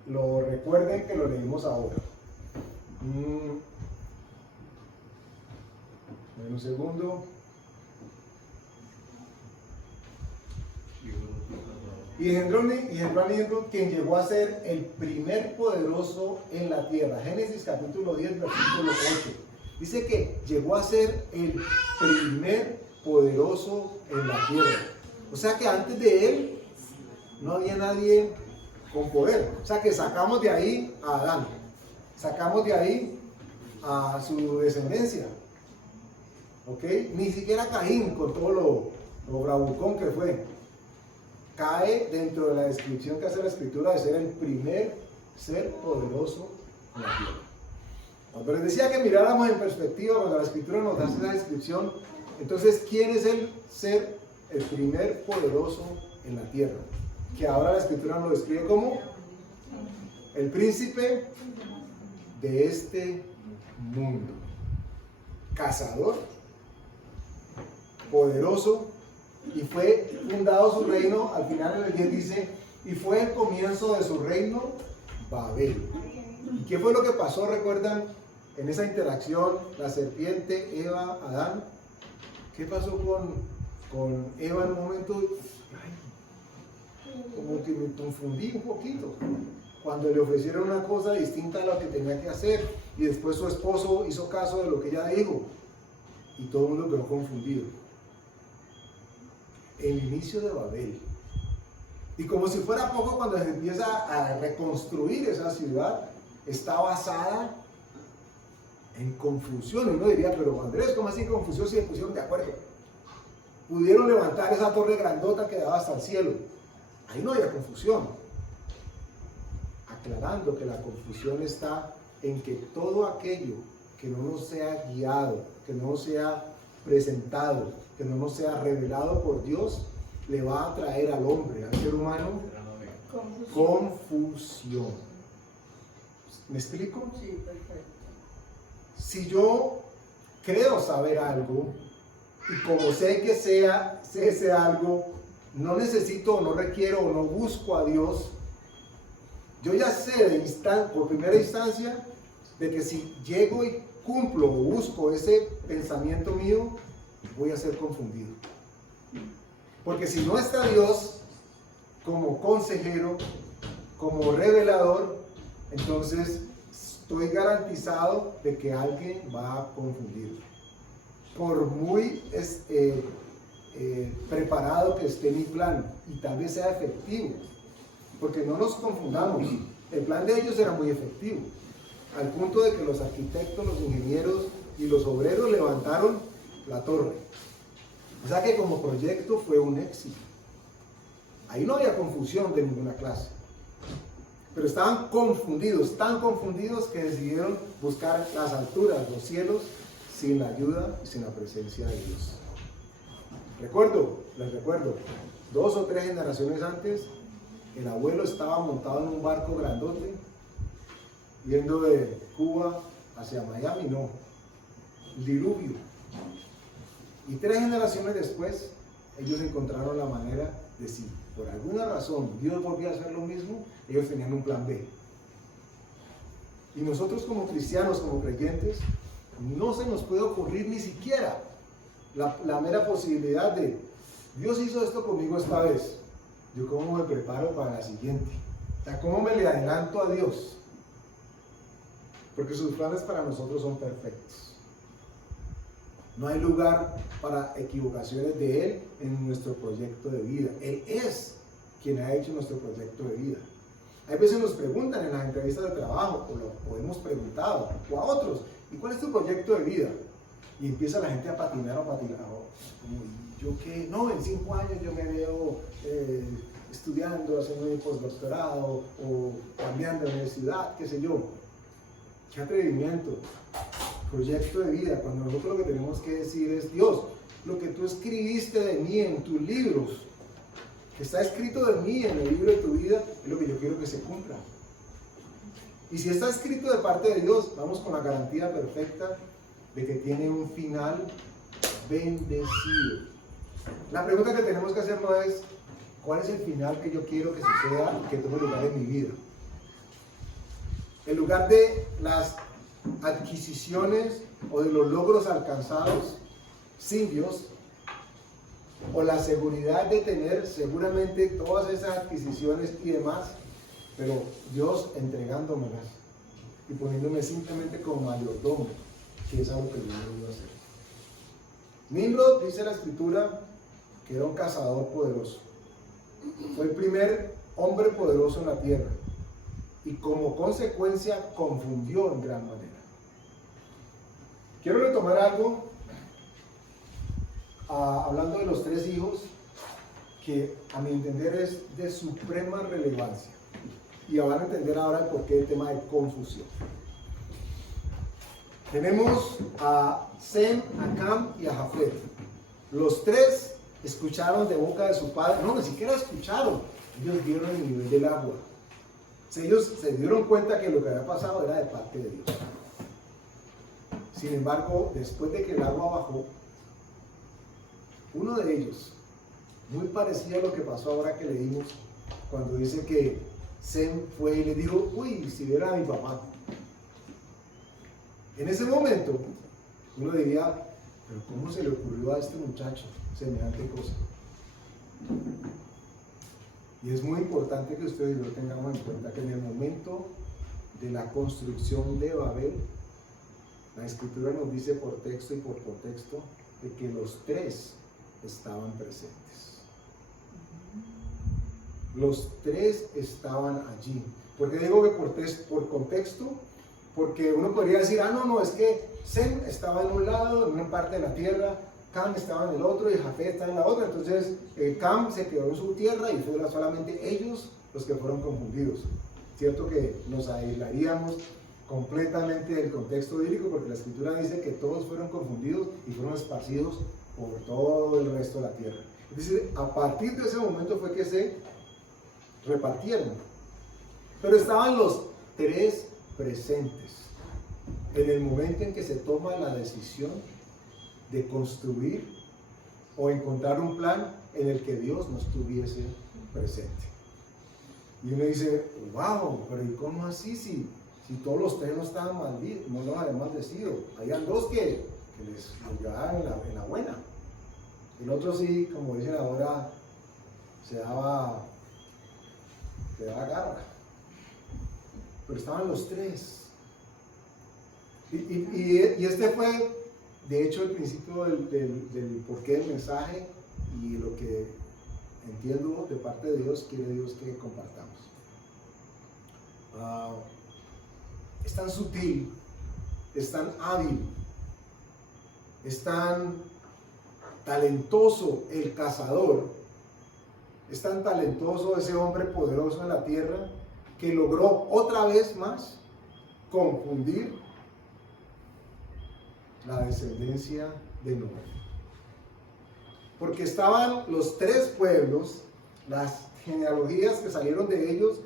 lo recuerden que lo leímos ahora. Un segundo. Y engendró a Nimrod, quien llegó a ser el primer poderoso en la tierra. Génesis capítulo 10, versículo 8. Dice que llegó a ser el primer poderoso en la tierra. O sea que antes de él no había nadie con poder. O sea que sacamos de ahí a Adán. Sacamos de ahí a su descendencia. ¿Ok? Ni siquiera Caín, con todo lo bravucón que fue, cae dentro de la descripción que hace la Escritura de ser el primer ser poderoso en la tierra. Cuando les decía que miráramos en perspectiva, cuando la Escritura nos da esa descripción, entonces, ¿quién es el ser el primer poderoso en la tierra? Que ahora la Escritura lo describe como el príncipe de este mundo. Cazador, poderoso, y fue fundado su reino. Al final en el 10 dice, y fue el comienzo de su reino Babel. ¿Y qué fue lo que pasó? ¿Recuerdan? En esa interacción, la serpiente, Eva, Adán. ¿Qué pasó con Eva en un momento? Ay, como que me confundí un poquito. Cuando le ofrecieron una cosa distinta a lo que tenía que hacer, y después su esposo hizo caso de lo que ella dijo, y todo el mundo quedó confundido. El inicio de Babel. Y como si fuera poco, cuando se empieza a reconstruir esa ciudad, está basada en confusión. Uno diría, pero Andrés, ¿cómo así confusión si se pusieron de acuerdo? Pudieron levantar esa torre grandota que daba hasta el cielo. Ahí no había confusión. Aclarando que la confusión está en que todo aquello que no nos sea guiado, que no nos sea presentado, que no nos sea revelado por Dios, le va a traer al hombre, al ser humano, confusión. ¿Me explico? Sí, perfecto. Si yo creo saber algo, y como sé que sé ese algo, no necesito o no requiero o no busco a Dios, yo ya sé por primera instancia de que si llego y cumplo o busco ese pensamiento mío, voy a ser confundido. Porque si no está Dios como consejero, como revelador, entonces estoy garantizado de que alguien va a confundir. Por muy preparado que esté mi plan, y tal vez sea efectivo, porque no nos confundamos, el plan de ellos era muy efectivo, al punto de que los arquitectos, los ingenieros y los obreros levantaron la torre. O sea que como proyecto fue un éxito. Ahí no había confusión de ninguna clase. Pero estaban confundidos, tan confundidos que decidieron buscar las alturas, los cielos, sin la ayuda y sin la presencia de Dios. Les recuerdo, 2 o 3 generaciones antes, el abuelo estaba montado en un barco grandote, yendo de Cuba hacia Miami, no, el diluvio. Y 3 generaciones después, ellos encontraron la manera de, si por alguna razón Dios volvió a hacer lo mismo, ellos tenían un plan B. Y nosotros como cristianos, como creyentes, no se nos puede ocurrir ni siquiera la mera posibilidad de, Dios hizo esto conmigo esta vez, yo cómo me preparo para la siguiente. O sea, cómo me le adelanto a Dios. Porque sus planes para nosotros son perfectos. No hay lugar para equivocaciones de Él en nuestro proyecto de vida. Él es quien ha hecho nuestro proyecto de vida. Hay veces nos preguntan en las entrevistas de trabajo, o hemos preguntado, o a otros, ¿y cuál es tu proyecto de vida? Y empieza la gente a patinar. ¿Yo qué? No, en 5 años yo me veo estudiando, haciendo mi postdoctorado, o cambiando de ciudad, qué sé yo. ¡Qué atrevimiento! Proyecto de vida, cuando nosotros lo que tenemos que decir es: Dios, lo que tú escribiste de mí en tus libros, que está escrito de mí en el libro de tu vida, es lo que yo quiero que se cumpla. Y si está escrito de parte de Dios, vamos con la garantía perfecta de que tiene un final bendecido. La pregunta que tenemos que hacernos es: ¿cuál es el final que yo quiero que suceda y que tome lugar en mi vida? En lugar de las adquisiciones o de los logros alcanzados sin Dios, o la seguridad de tener seguramente todas esas adquisiciones y demás, pero Dios entregándomelas y poniéndome simplemente como mayordomo, que es algo que yo no voy a hacer. Nimrod, dice la escritura, que era un cazador poderoso. Fue el primer hombre poderoso en la tierra y como consecuencia confundió en gran manera. Quiero retomar algo hablando de los 3 hijos, que a mi entender es de suprema relevancia, y van a entender ahora por qué el tema de confusión. Tenemos a Sem, a Cam y a Jafet. Los 3 escucharon de boca de su padre, no, ni siquiera escucharon, ellos vieron el nivel del agua. Ellos se dieron cuenta que lo que había pasado era de parte de Dios. Sin embargo, después de que el agua bajó, uno de ellos, muy parecido a lo que pasó ahora que leímos, cuando dice que Sem fue y le dijo: uy, si viera a mi papá. En ese momento, uno diría: pero ¿cómo se le ocurrió a este muchacho semejante cosa? Y es muy importante que ustedes lo tengamos en cuenta, que en el momento de la construcción de Babel, la escritura nos dice por texto y por contexto de que los 3 estaban presentes. Los 3 estaban allí. ¿Por qué digo que por contexto? Porque uno podría decir: no, es que Sem estaba en un lado, en una parte de la tierra, Cam estaba en el otro y Jafet está en la otra. Entonces Cam se quedó en su tierra y fueron solamente ellos los que fueron confundidos. Cierto que nos aislaríamos completamente del contexto bíblico, porque la escritura dice que todos fueron confundidos y fueron esparcidos por todo el resto de la tierra. Es decir, a partir de ese momento fue que se repartieron. Pero estaban los 3 presentes en el momento en que se toma la decisión de construir o encontrar un plan en el que Dios no estuviese presente. Y uno dice: wow, pero ¿y cómo así? Si todos los 3 no estaban malditos, no los habían maldecido. Habían 2 que les llevaban en la buena. El otro sí, como dicen ahora, se daba garra. Pero estaban los 3. Y este fue, de hecho, el principio del porqué del mensaje y lo que entiendo de parte de Dios, quiere Dios que compartamos. Es tan sutil, es tan hábil, es tan talentoso el cazador, es tan talentoso ese hombre poderoso en la tierra, que logró otra vez más confundir la descendencia de Noé. Porque estaban los 3 pueblos, las genealogías que salieron de ellos.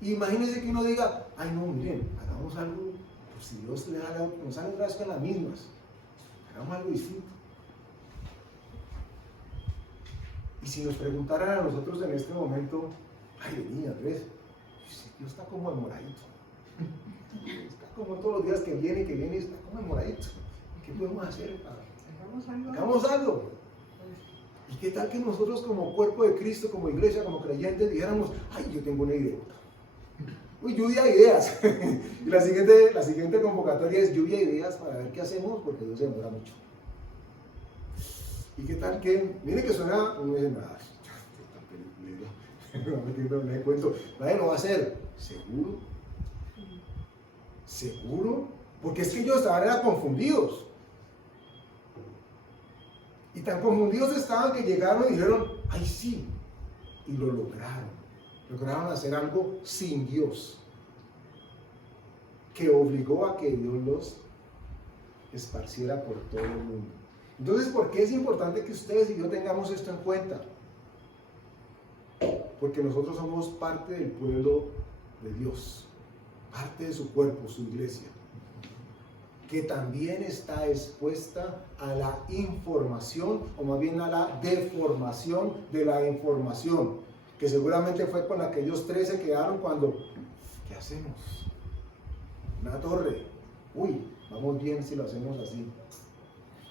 Imagínense que uno diga: ay no, miren, hagamos algo, pues si Dios le da, nos sale otra vez con las mismas, hagamos algo distinto. Y si nos preguntaran a nosotros en este momento: ay, vení Andrés, Dios está como demoradito, está como todos los días que viene, está como demoradito, ¿qué podemos hacer? Hagamos algo. ¿Y qué tal que nosotros, como cuerpo de Cristo, como iglesia, como creyentes, dijéramos: ay, yo tengo una idea? Uy, lluvia de ideas. Y la siguiente convocatoria es lluvia de ideas para ver qué hacemos, porque Dios se demora mucho. ¿Y qué tal que, mire que suena, uno dice, nada, no me cuento, nadie lo va a hacer? ¿Seguro? ¿Seguro? Porque es que ellos estaban confundidos. Y tan confundidos estaban que llegaron y dijeron, ¡ay sí! Y lo lograron. Lograron hacer algo sin Dios, que obligó a que Dios los esparciera por todo el mundo. Entonces, ¿por qué es importante que ustedes y yo tengamos esto en cuenta? Porque nosotros somos parte del pueblo de Dios, parte de su cuerpo, su iglesia, que también está expuesta a la información, o más bien a la deformación de la información, que seguramente fue con la que ellos tres se quedaron cuando, ¿qué hacemos? Una torre, uy, vamos bien si lo hacemos así.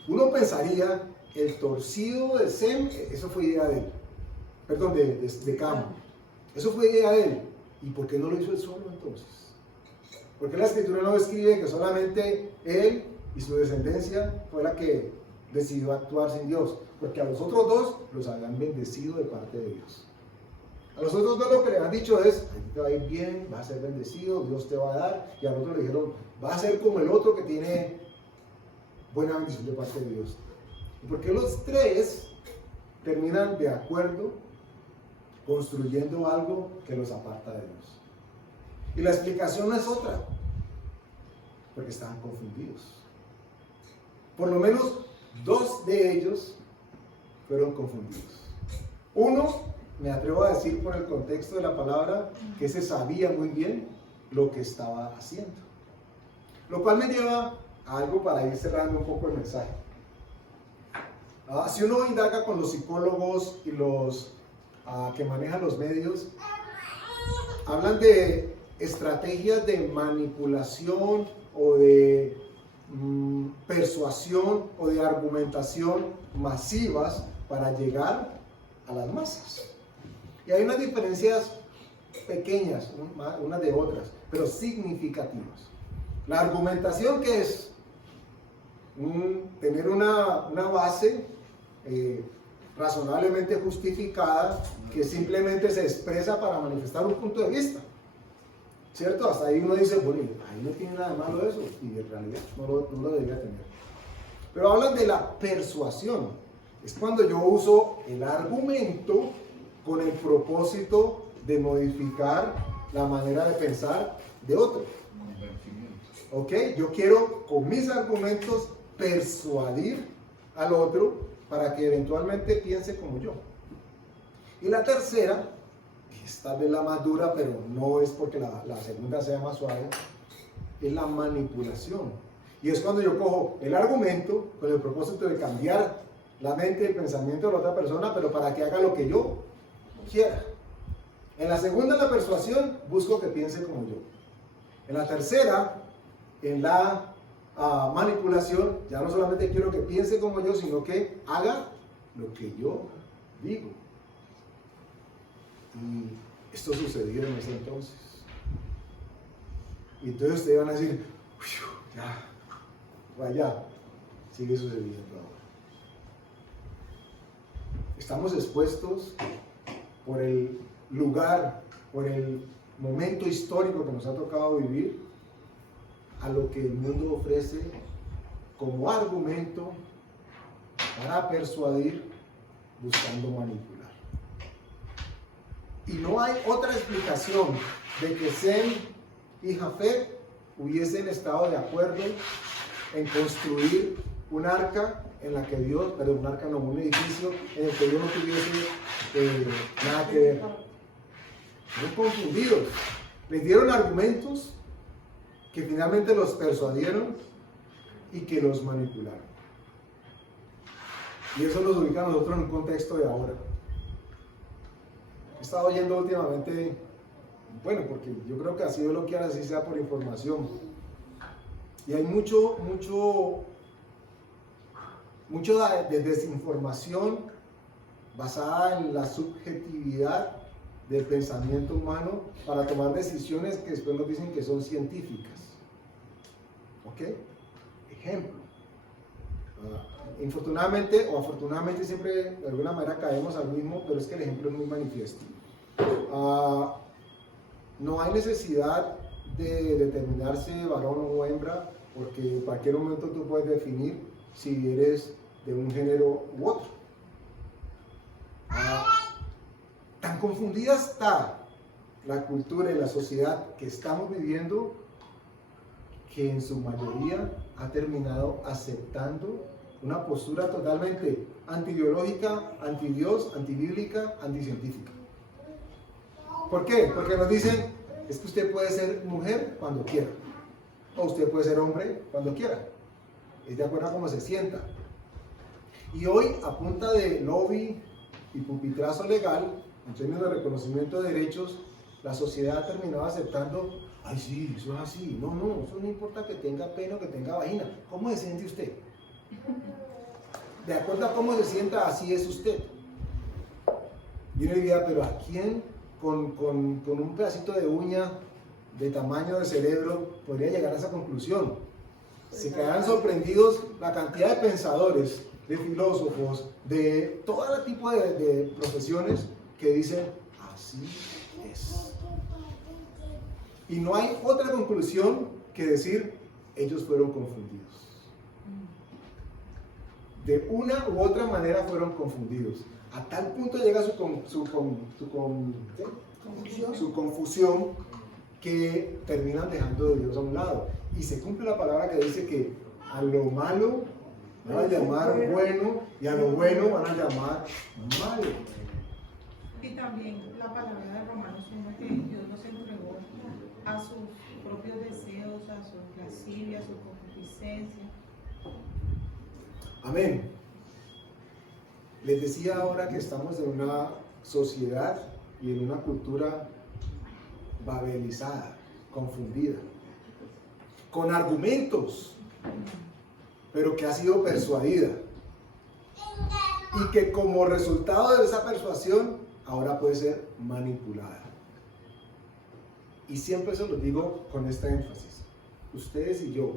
Uno pensaría, el torcido de Sem, eso fue idea de él, perdón, de Cam, eso fue idea de él. ¿Y por qué no lo hizo él solo entonces? ¿Por qué la escritura no describe que solamente él y su descendencia fue la que decidió actuar sin Dios? Porque a los otros dos los habían bendecido de parte de Dios. A los otros dos lo que le han dicho es, te va a ir bien, vas a ser bendecido, Dios te va a dar. Y al otro le dijeron, vas a ser como el otro que tiene buena bendición de parte de Dios. ¿Y por qué los tres terminan de acuerdo construyendo algo que los aparta de Dios? Y la explicación no es otra, porque estaban confundidos. Por lo menos dos de ellos fueron confundidos. Uno, me atrevo a decir por el contexto de la palabra, que se sabía muy bien lo que estaba haciendo. Lo cual me lleva a algo para ir cerrando un poco el mensaje. Si uno indaga con los psicólogos y los que manejan los medios, hablan de estrategias de manipulación o de persuasión o de argumentación masivas para llegar a las masas. Y hay unas diferencias pequeñas, unas de otras, pero significativas. La argumentación, que es tener una base razonablemente justificada, que simplemente se expresa para manifestar un punto de vista, ¿cierto? Hasta ahí uno dice, bueno, ahí no tiene nada de malo eso, y en realidad no lo debería tener. Pero hablan de la persuasión. Es cuando yo uso el argumento con el propósito de modificar la manera de pensar de otro. ¿Ok? Yo quiero con mis argumentos persuadir al otro para que eventualmente piense como yo. Y la tercera, que es tal vez la más dura, pero no es porque la segunda sea más suave, es la manipulación. Y es cuando yo cojo el argumento con el propósito de cambiar la mente y el pensamiento de la otra persona, pero para que haga lo que yo quiera. En la segunda, la persuasión, busco que piense como yo. En la tercera, en la manipulación, ya no solamente quiero que piense como yo, sino que haga lo que yo digo. Y esto sucedió en ese entonces. Y entonces ustedes van a decir, ya, vaya, sigue sucediendo ahora. Estamos expuestos por el lugar, por el momento histórico que nos ha tocado vivir, a lo que el mundo ofrece como argumento para persuadir, buscando manipular. Y no hay otra explicación de que Sem y Jafet hubiesen estado de acuerdo en construir un arca en la que Dios, perdón, un arca no, un edificio en el que Dios no tuviese nada que ver. Fueron confundidos. Les dieron argumentos que finalmente los persuadieron y que los manipularon. Y eso nos ubica a nosotros en un contexto de ahora. He estado oyendo últimamente, bueno, porque yo creo que así es lo que así sea por información. Y hay mucho de desinformación basada en la subjetividad del pensamiento humano para tomar decisiones que después nos dicen que son científicas. ¿Ok? Ejemplo. infortunadamente o afortunadamente siempre de alguna manera caemos al mismo, pero es que el ejemplo es muy manifiesto. No hay necesidad de determinarse varón o hembra, porque en cualquier momento tú puedes definir si eres de un género u otro. Tan confundida está la cultura y la sociedad que estamos viviendo que en su mayoría ha terminado aceptando una postura totalmente antibiológica, antidios, antibíblica, anticientífica. ¿Por qué? Porque nos dicen, es que usted puede ser mujer cuando quiera, o usted puede ser hombre cuando quiera, es de acuerdo a cómo se sienta. Y hoy, a punta de lobby y pupitrazo legal, en términos de reconocimiento de derechos, la sociedad ha terminado aceptando, ay sí, eso es así, no, eso no importa que tenga pene o que tenga vagina, ¿cómo se siente usted? De acuerdo a cómo se sienta, así es usted. Y uno diría, pero ¿a quién con un pedacito de uña de tamaño de cerebro podría llegar a esa conclusión? Se quedarán sorprendidos la cantidad de pensadores, de filósofos, de todo tipo de profesiones que dicen, así es. Y no hay otra conclusión que decir, ellos fueron confundidos. De una u otra manera fueron confundidos. A tal punto llega su confusión que terminan dejando de Dios a un lado. Y se cumple la palabra que dice que a lo malo van a llamar bueno y a lo bueno van a llamar malo. Y también la palabra de Romanos 1 que Dios nos entregó a sus propios deseos, a su lascivia, a su concupiscencia. Amén. Les decía ahora que estamos en una sociedad y en una cultura babelizada, confundida, con argumentos, pero que ha sido persuadida. Y que como resultado de esa persuasión, ahora puede ser manipulada. Y siempre se lo digo con esta énfasis. Ustedes y yo,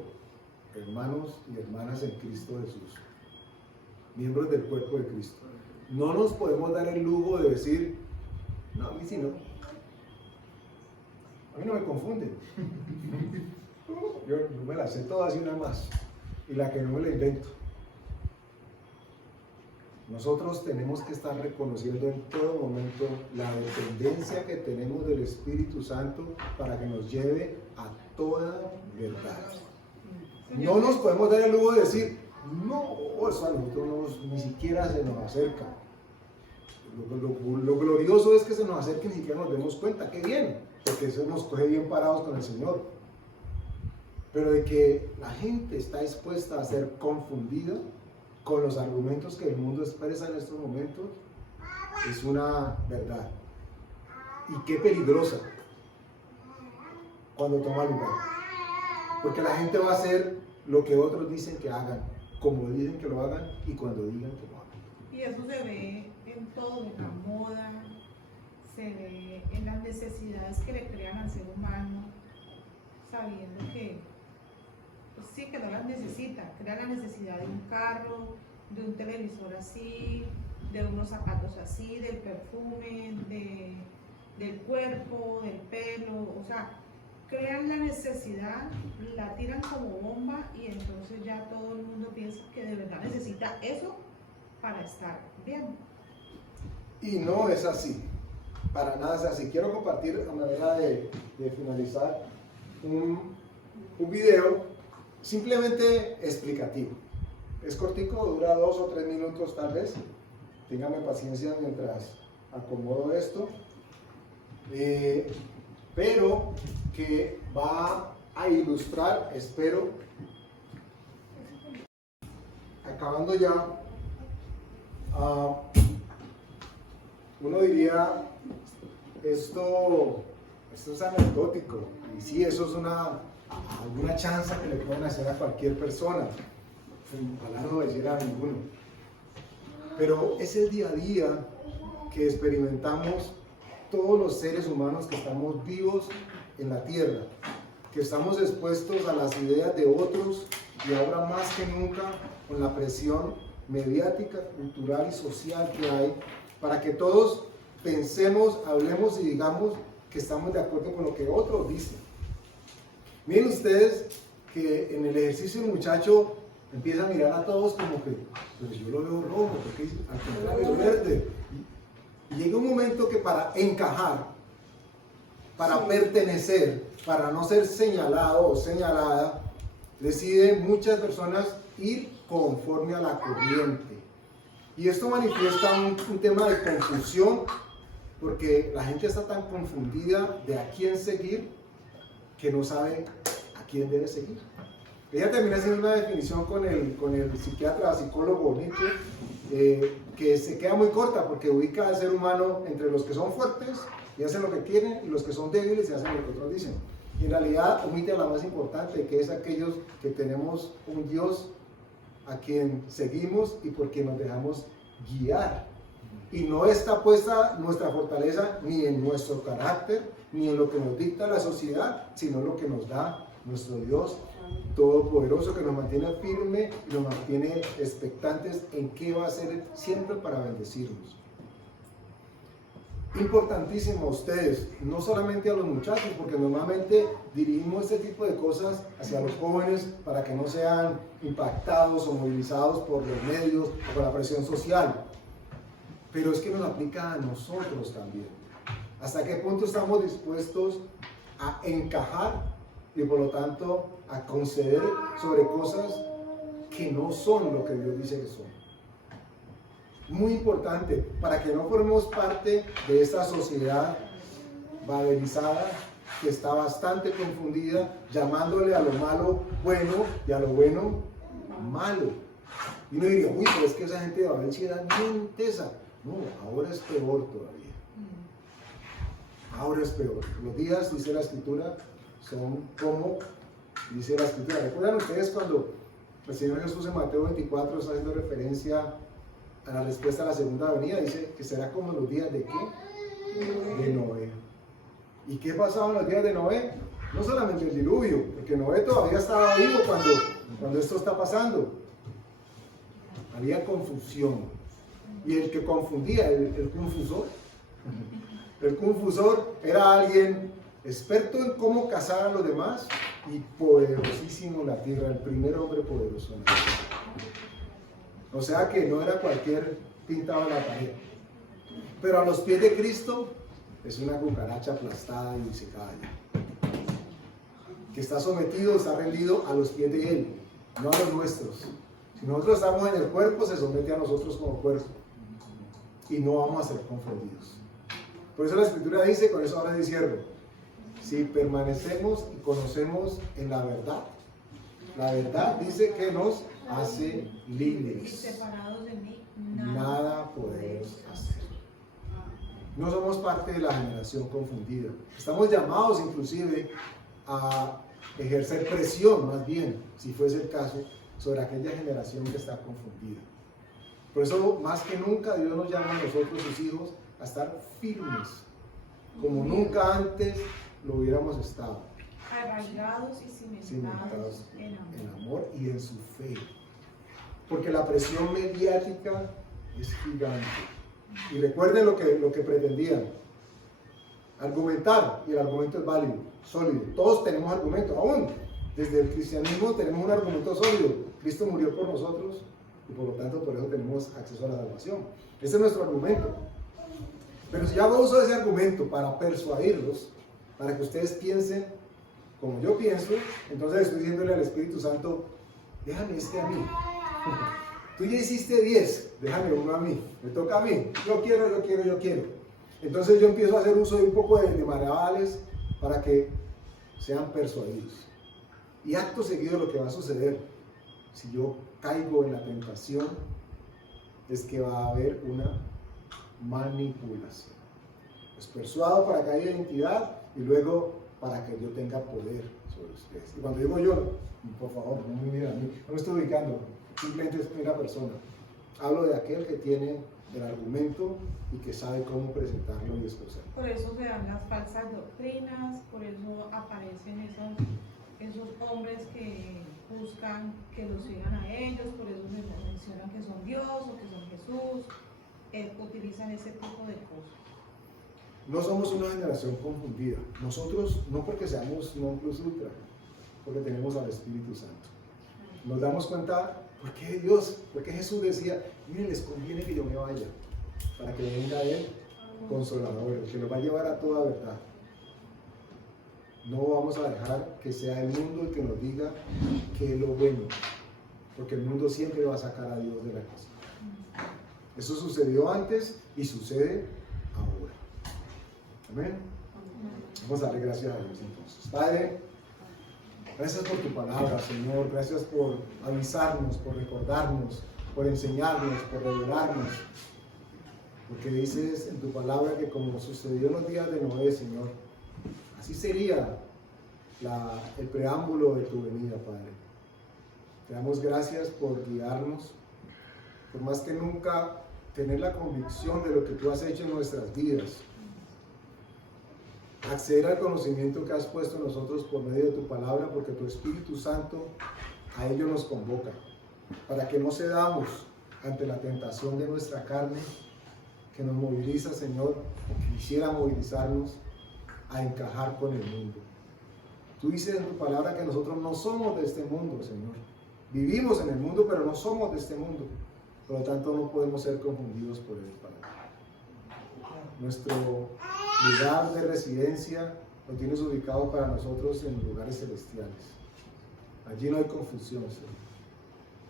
hermanos y hermanas en Cristo Jesús, miembros del cuerpo de Cristo, no nos podemos dar el lujo de decir, no, a mí sí no. A mí no me confunden. Yo me la sé todas y una más. Y la que no me la invento. Nosotros tenemos que estar reconociendo en todo momento la dependencia que tenemos del Espíritu Santo para que nos lleve a toda verdad. No nos podemos dar el lujo de decir, no, eso a nosotros ni siquiera se nos acerca. Lo glorioso es que se nos acerque y ni siquiera nos demos cuenta, qué bien, porque eso nos coge bien parados con el Señor. Pero de que la gente está dispuesta a ser confundida con los argumentos que el mundo expresa en estos momentos, es una verdad. Y qué peligrosa cuando toma lugar. Porque la gente va a hacer lo que otros dicen que hagan, como dicen que lo hagan y cuando digan que lo hagan. Y eso se ve en todo, en la moda, se ve en las necesidades que le crean al ser humano, sabiendo que pues sí, que no las necesita, crea la necesidad de un carro, de un televisor así, de unos zapatos así, del perfume, del cuerpo, del pelo, o sea, crean la necesidad, la tiran como bomba y entonces ya todo el mundo piensa que de verdad necesita eso para estar bien. Y no es así, para nada es así. Quiero compartir a manera de finalizar un video simplemente explicativo. Es cortico, dura 2 o 3 minutos tal vez. Ténganme paciencia mientras acomodo esto. Pero que va a ilustrar, espero, acabando ya, uno diría, esto es anecdótico, y sí, eso es alguna chanza que le pueden hacer a cualquier persona, ojalá no obedeciera a ninguno, pero es el día a día que experimentamos todos los seres humanos que estamos vivos en la tierra, que estamos expuestos a las ideas de otros y ahora más que nunca con la presión mediática, cultural y social que hay para que todos pensemos, hablemos y digamos que estamos de acuerdo con lo que otros dicen. Miren ustedes que en el ejercicio el muchacho empieza a mirar a todos como que, pero yo lo veo rojo, porque al contrario verde. Y llega un momento que para encajar, para pertenecer, para no ser señalado o señalada, deciden muchas personas ir conforme a la corriente. Y esto manifiesta un tema de confusión, porque la gente está tan confundida de a quién seguir que no sabe a quién debe seguir. Ella termina haciendo una definición con el psiquiatra, psicólogo Nietzsche, que se queda muy corta porque ubica al ser humano entre los que son fuertes y hacen lo que quieren y los que son débiles y hacen lo que otros dicen. Y en realidad omite a la más importante, que es aquellos que tenemos un Dios a quien seguimos y por quien nos dejamos guiar. Y no está puesta nuestra fortaleza ni en nuestro carácter, ni en lo que nos dicta la sociedad, sino en lo que nos da nuestro Dios Todopoderoso, que nos mantiene firme y nos mantiene expectantes en qué va a hacer siempre para bendecirnos. Importantísimo a ustedes, no solamente a los muchachos, porque normalmente dirigimos este tipo de cosas hacia los jóvenes para que no sean impactados o movilizados por los medios o por la presión social, pero es que nos aplica a nosotros también. ¿Hasta qué punto estamos dispuestos a encajar y por lo tanto a conceder sobre cosas que no son lo que Dios dice que son? Muy importante, para que no formemos parte de esta sociedad babelizada que está bastante confundida, llamándole a lo malo bueno y a lo bueno malo. Y uno diría, uy, pero es que esa gente de Babel sí era bien tesa. No, ahora es peor todavía. Ahora es peor. Los días, dice la Escritura, son como dice la Escritura. ¿Recuerdan ustedes cuando el Señor Jesús en Mateo 24 está haciendo referencia a la respuesta a la segunda venida? Dice que será como los días de ¿qué? De Noé. ¿Y qué pasaba en los días de Noé? No solamente el diluvio, porque Noé todavía estaba vivo cuando esto está pasando. Había confusión. Y el que confundía, el confusor. El confusor era alguien experto en cómo cazar a los demás y poderosísimo en la tierra, el primer hombre poderoso en la tierra. O sea que no era cualquier pintado en la pared. Pero a los pies de Cristo es una cucaracha aplastada y disecada ya. Que está sometido, está rendido a los pies de Él, no a los nuestros. Si nosotros estamos en el cuerpo, se somete a nosotros como cuerpo. Y no vamos a ser confundidos. Por eso la Escritura dice, con eso ahora les cierro, si permanecemos y conocemos en la verdad dice que nos hace libres. Separados de mí, Nada podemos hacer. No somos parte de la generación confundida. Estamos llamados inclusive a ejercer presión, más bien, si fuese el caso, sobre aquella generación que está confundida. Por eso, más que nunca, Dios nos llama a nosotros, sus hijos, a estar firmes, como nunca antes lo hubiéramos estado. arraigados y cimentados en amor y en su fe. Porque la presión mediática es gigante. Y recuerden lo que pretendían. Argumentar, y el argumento es válido, sólido. Todos tenemos argumentos, aún desde el cristianismo tenemos un argumento sólido. Cristo murió por nosotros y por lo tanto por eso tenemos acceso a la salvación. Ese es nuestro argumento. Pero si yo hago uso de ese argumento para persuadirlos, para que ustedes piensen como yo pienso, entonces estoy diciéndole al Espíritu Santo, déjame este a mí. Tú ya hiciste 10, déjame uno a mí, me toca a mí. Yo quiero. Entonces yo empiezo a hacer uso de un poco de maravales para que sean persuadidos. Y acto seguido lo que va a suceder, si yo caigo en la tentación, es que va a haber una manipulación. Los persuado para que haya identidad y luego para que yo tenga poder sobre ustedes. Y cuando digo yo, por favor, no me miren a mí, no me estoy ubicando, simplemente es primera persona. Hablo de aquel que tiene el argumento y que sabe cómo presentarlo y expresarlo. Por eso se dan las falsas doctrinas, por eso aparecen esos hombres que buscan que los sigan a ellos, por eso mencionan que son Dios o que son Jesús, utilizan ese tipo de cosas. No somos una generación confundida. Nosotros, no porque seamos non plus ultra, porque tenemos al Espíritu Santo. Nos damos cuenta, ¿por qué Dios? ¿Por qué Jesús decía, miren, les conviene que yo me vaya, para que venga Él, Consolador, el que nos va a llevar a toda verdad? No vamos a dejar que sea el mundo el que nos diga qué es lo bueno, porque el mundo siempre va a sacar a Dios de la casa. Eso sucedió antes y sucede ahora. Amén. Vamos a darle gracias a Dios entonces. Padre, gracias por tu palabra, Señor. Gracias por avisarnos, por recordarnos, por enseñarnos, por revelarnos. Porque dices en tu palabra que como sucedió en los días de Noé, Señor, así sería el preámbulo de tu venida, Padre. Te damos gracias por guiarnos, por más que nunca tener la convicción de lo que tú has hecho en nuestras vidas. Acceder al conocimiento que has puesto en nosotros por medio de tu palabra, porque tu Espíritu Santo a ello nos convoca, para que no cedamos ante la tentación de nuestra carne, que nos moviliza, Señor, o que quisiera movilizarnos a encajar con el mundo. Tú dices en tu palabra que nosotros no somos de este mundo, Señor. Vivimos en el mundo, pero no somos de este mundo. Por lo tanto, no podemos ser confundidos por él, Padre. Nuestro lugar de residencia lo tienes ubicado para nosotros en lugares celestiales. Allí no hay confusión, Señor.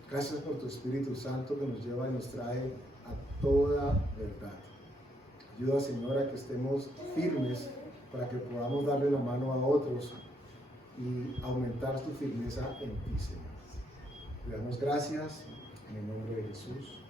Gracias por tu Espíritu Santo que nos lleva y nos trae a toda verdad. Ayuda, Señor, a que estemos firmes para que podamos darle la mano a otros y aumentar tu firmeza en ti, Señor. Te damos gracias en el nombre de Jesús.